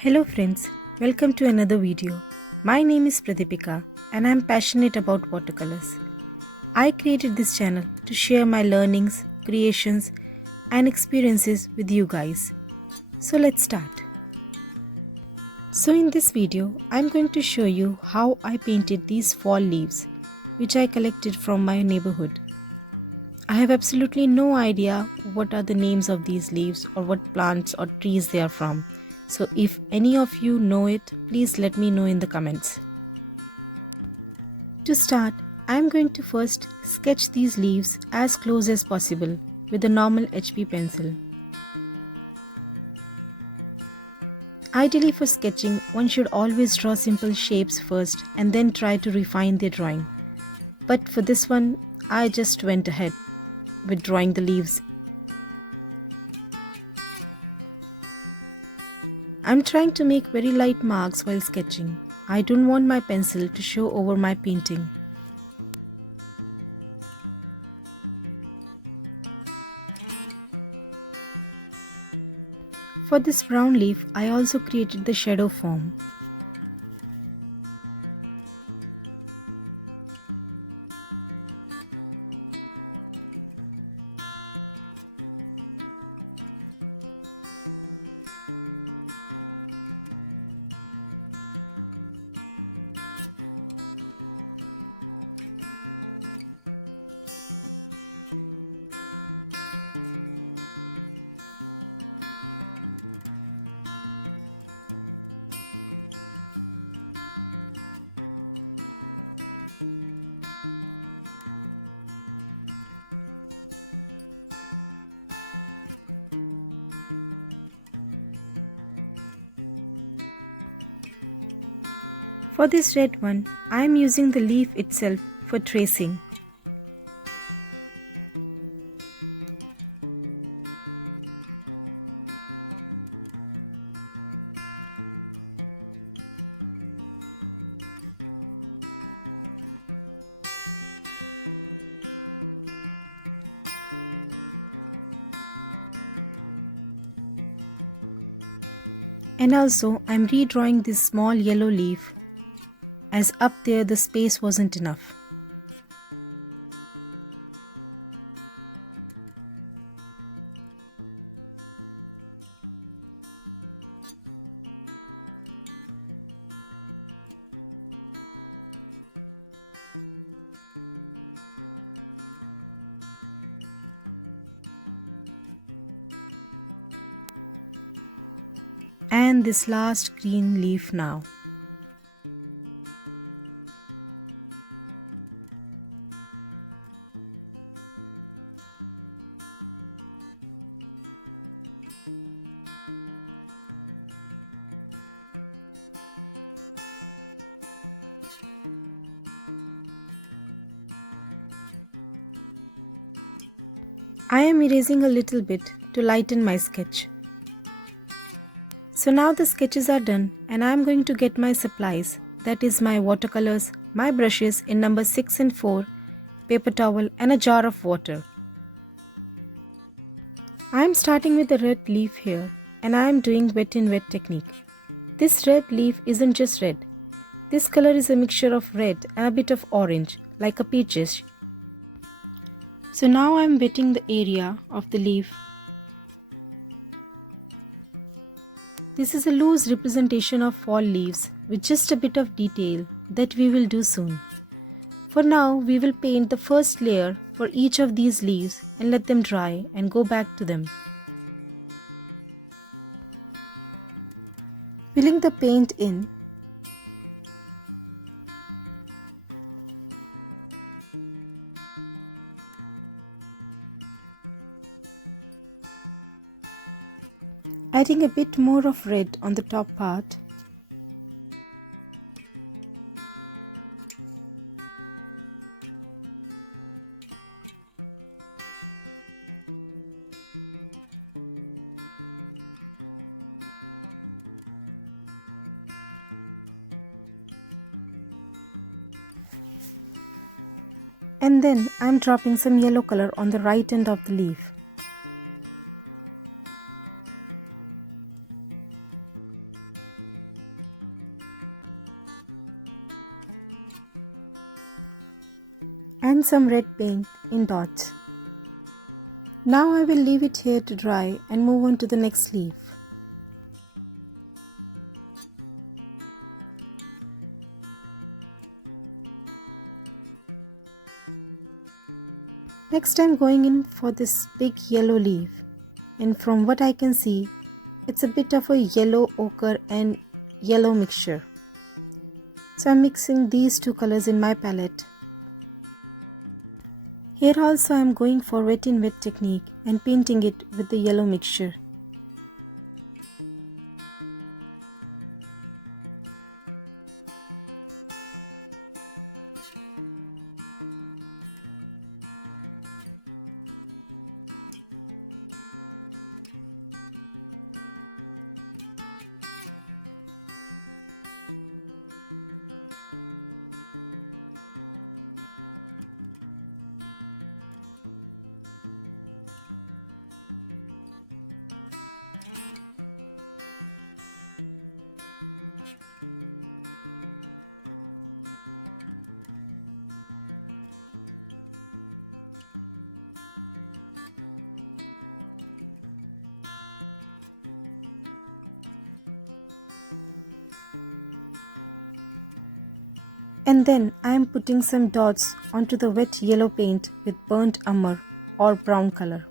Hello friends, welcome to another video. My name is Pradipika and I am passionate about watercolors. I created this channel to share my learnings, creations and experiences with you guys. So let's start. So in this video, I am going to show you how I painted these fall leaves which I collected from my neighborhood. I have absolutely no idea what are the names of these leaves or what plants or trees they are from. So if any of you know it, please let me know in the comments. To start, I am going to first sketch these leaves as close as possible with a normal HB pencil. Ideally for sketching, one should always draw simple shapes first and then try to refine their drawing. But for this one, I just went ahead with drawing the leaves. I'm trying to make very light marks while sketching. I don't want my pencil to show over my painting. For this brown leaf, I also created the shadow form. For this red one, I am using the leaf itself for tracing. And also, I am redrawing this small yellow leaf, as up there the space wasn't enough. And this last green leaf now. I am erasing a little bit to lighten my sketch. So now the sketches are done and I am going to get my supplies, that is my watercolors, my brushes in number 6 and 4, paper towel and a jar of water. I am starting with a red leaf here and I am doing wet in wet technique. This red leaf isn't just red. This color is a mixture of red and a bit of orange, like a peachish. So now I am wetting the area of the leaf. This is a loose representation of fall leaves with just a bit of detail that we will do soon. For now, we will paint the first layer for each of these leaves and let them dry and go back to them. Filling the paint in. Adding a bit more of red on the top part. And then I am dropping some yellow color on the right end of the leaf. and some red paint in dots. Now I will leave it here to dry and move on to the next leaf. Next I'm going in for this big yellow leaf, and from what I can see, it's a bit of a yellow ochre and yellow mixture. So I'm mixing these two colors in my palette. Here also I am going for wet in wet technique and painting it with the yellow mixture. And then I am putting some dots onto the wet yellow paint with burnt umber or brown color.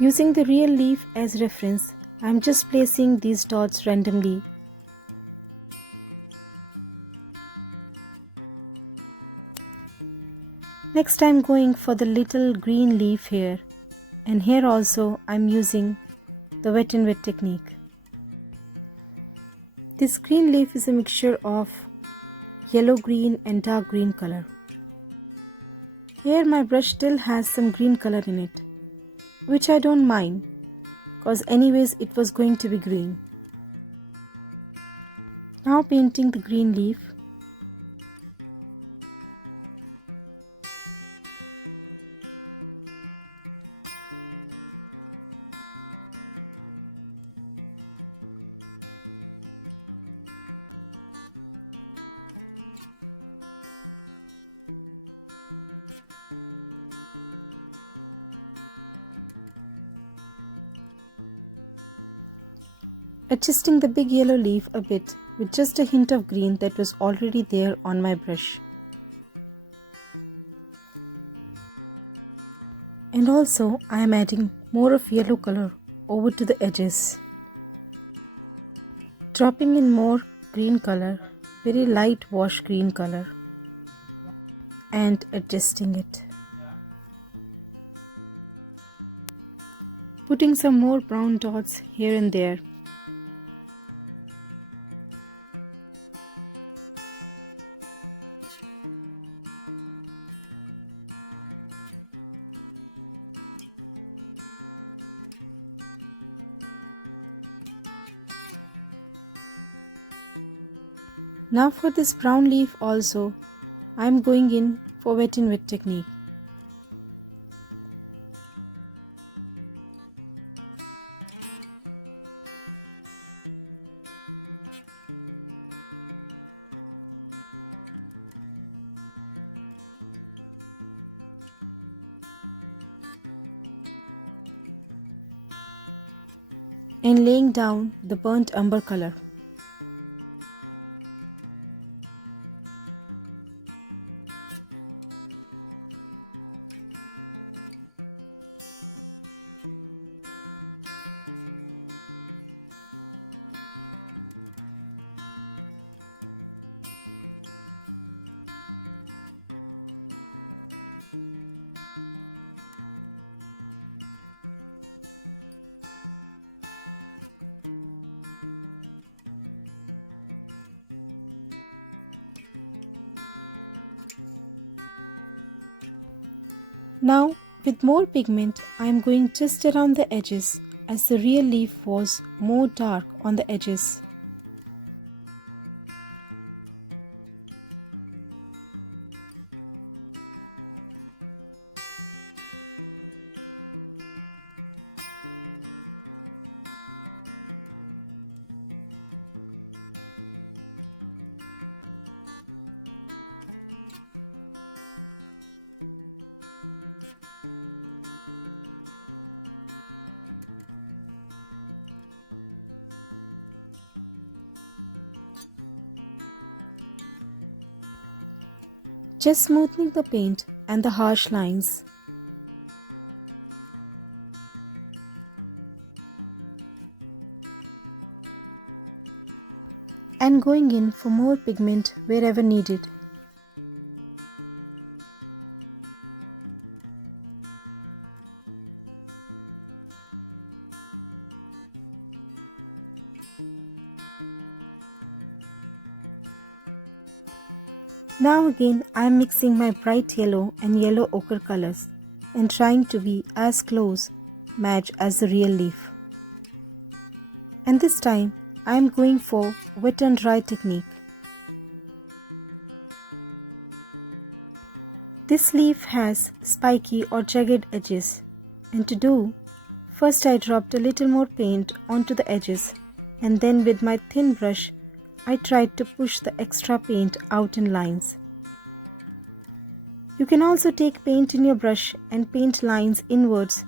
Using the real leaf as reference, I am just placing these dots randomly. Next I am going for the little green leaf here, and here also I am using the wet and wet technique. This green leaf is a mixture of yellow green and dark green color. Here my brush still has some green color in it, which I don't mind, cause anyways it was going to be green. Now painting the green leaf. Adjusting the big yellow leaf a bit with just a hint of green that was already there on my brush. And also I am adding more of yellow color over to the edges. Dropping in more green color, very light wash green color, and adjusting it. Putting some more brown dots here and there. Now for this brown leaf also, I am going in for wet in wet technique. And laying down the burnt umber color. Now with more pigment, I am going just around the edges as the real leaf was more dark on the edges. just smoothing the paint and the harsh lines. And going in for more pigment wherever needed. Now again I am mixing my bright yellow and yellow ochre colors and trying to be as close match as the real leaf. And this time I am going for wet and dry technique. This leaf has spiky or jagged edges, and to do, first I dropped a little more paint onto the edges, and then with my thin brush I tried to push the extra paint out in lines. You can also take paint in your brush and paint lines inwards,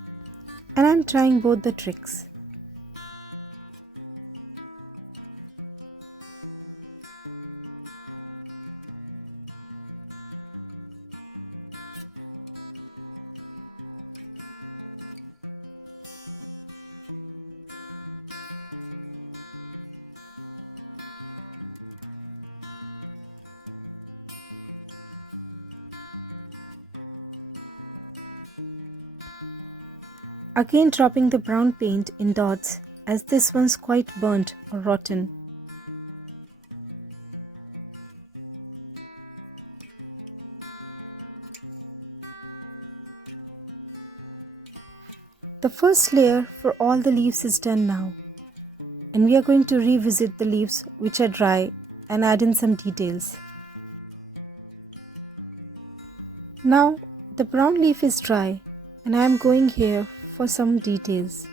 and I am trying both the tricks. Again dropping the brown paint in dots as this one's quite burnt or rotten. The first layer for all the leaves is done now, and we are going to revisit the leaves which are dry and add in some details. Now the brown leaf is dry, and I am going here for some details.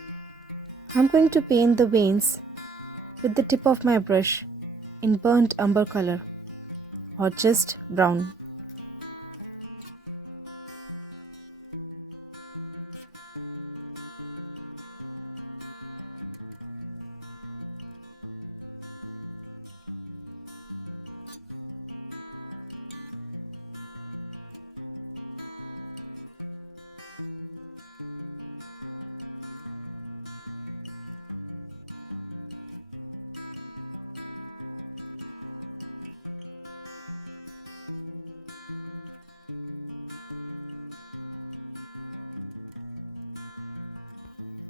I am going to paint the veins with the tip of my brush in burnt umber color or just brown.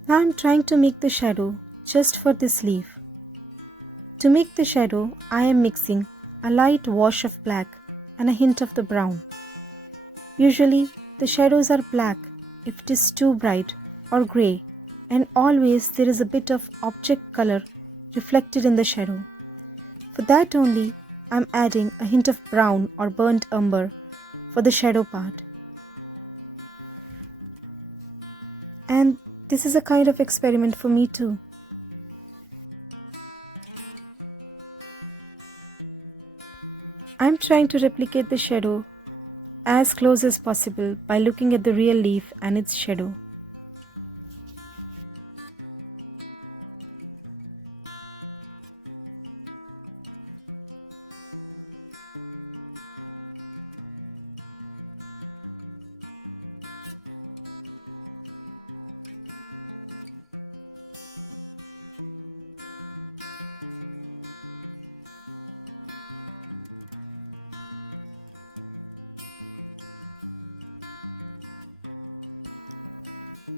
Now I am trying to make the shadow just for this leaf. To make the shadow, I am mixing a light wash of black and a hint of the brown. Usually, the shadows are black if it is too bright or grey, and always there is a bit of object color reflected in the shadow. For that only, I am adding a hint of brown or burnt umber for the shadow part. And this is a kind of experiment for me too. I am trying to replicate the shadow as close as possible by looking at the real leaf and its shadow.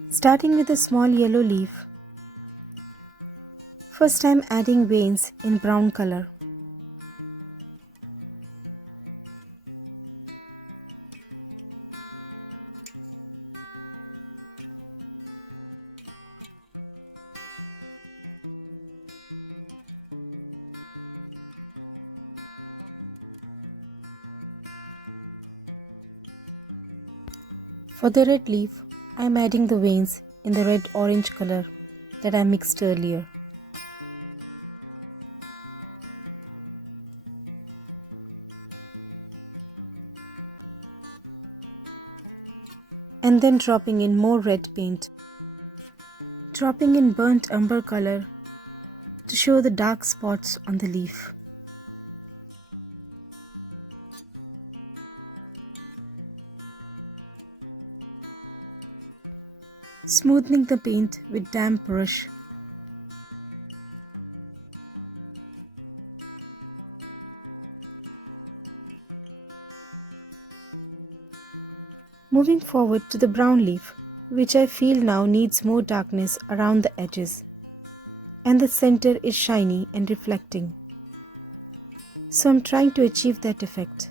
Starting with a small yellow leaf, first I am adding veins in brown color. For the red leaf, I am adding the veins in the red-orange color that I mixed earlier. And then dropping in more red paint. Dropping in burnt umber color to show the dark spots on the leaf. smoothing the paint with damp brush. Moving forward to the brown leaf, which I feel now needs more darkness around the edges, and the center is shiny and reflecting. So I'm trying to achieve that effect,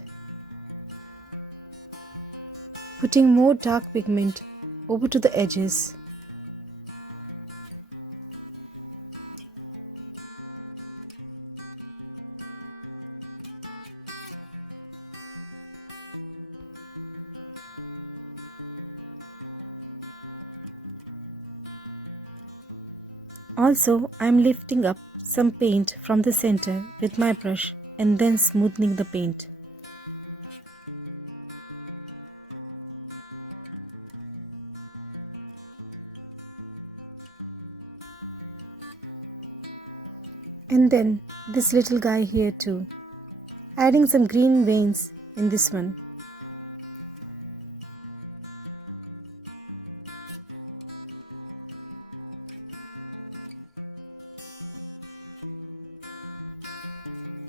putting more dark pigment over to the edges. Also, I am lifting up some paint from the center with my brush and then smoothing the paint. And then this little guy here too, adding some green veins in this one.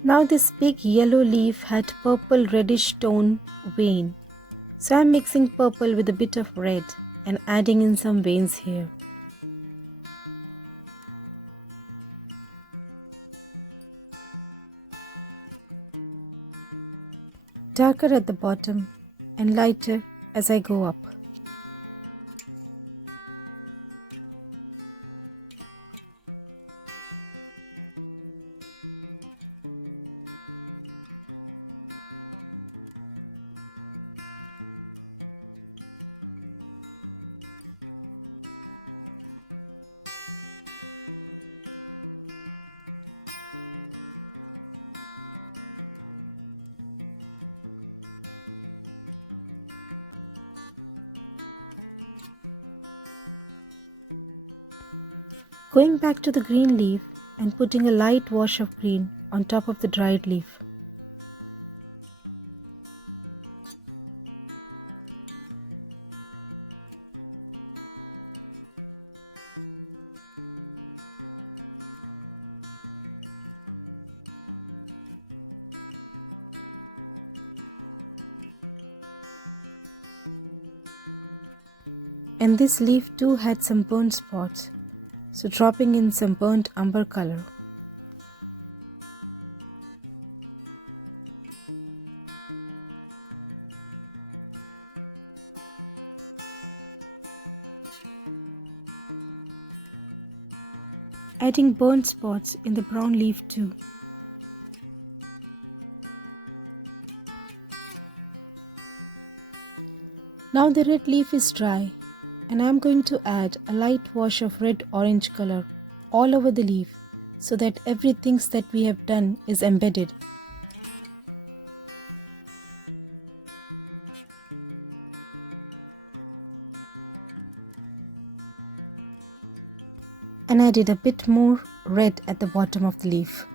Now this big yellow leaf had purple reddish tone vein. So I'm mixing purple with a bit of red and adding in some veins here. Darker at the bottom and lighter as I go up. Going back to the green leaf and putting a light wash of green on top of the dried leaf. And this leaf too had some burnt spots, so dropping in some burnt umber color. Adding burnt spots in the brown leaf too. Now the red leaf is dry, and I am going to add a light wash of red-orange color all over the leaf so that everything that we have done is embedded. And added a bit more red at the bottom of the leaf.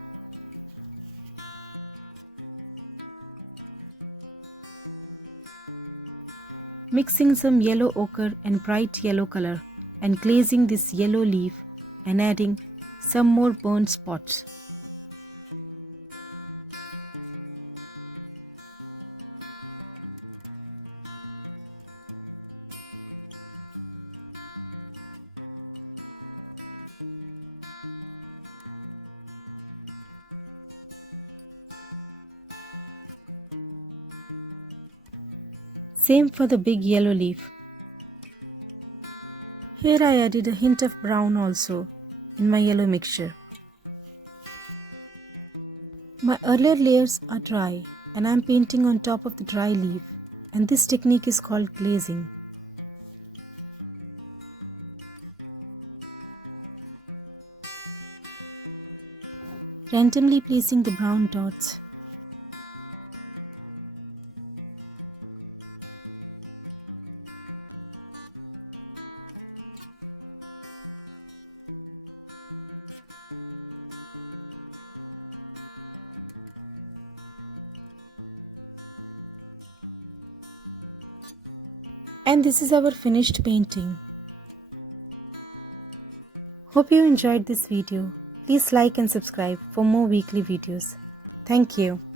Mixing some yellow ochre and bright yellow color and glazing this yellow leaf and adding some more burnt spots. Same for the big yellow leaf. Here I added a hint of brown also in my yellow mixture. My earlier layers are dry and I am painting on top of the dry leaf, and this technique is called glazing. Randomly placing the brown dots. And this is our finished painting. Hope you enjoyed this video. Please like and subscribe for more weekly videos. Thank you.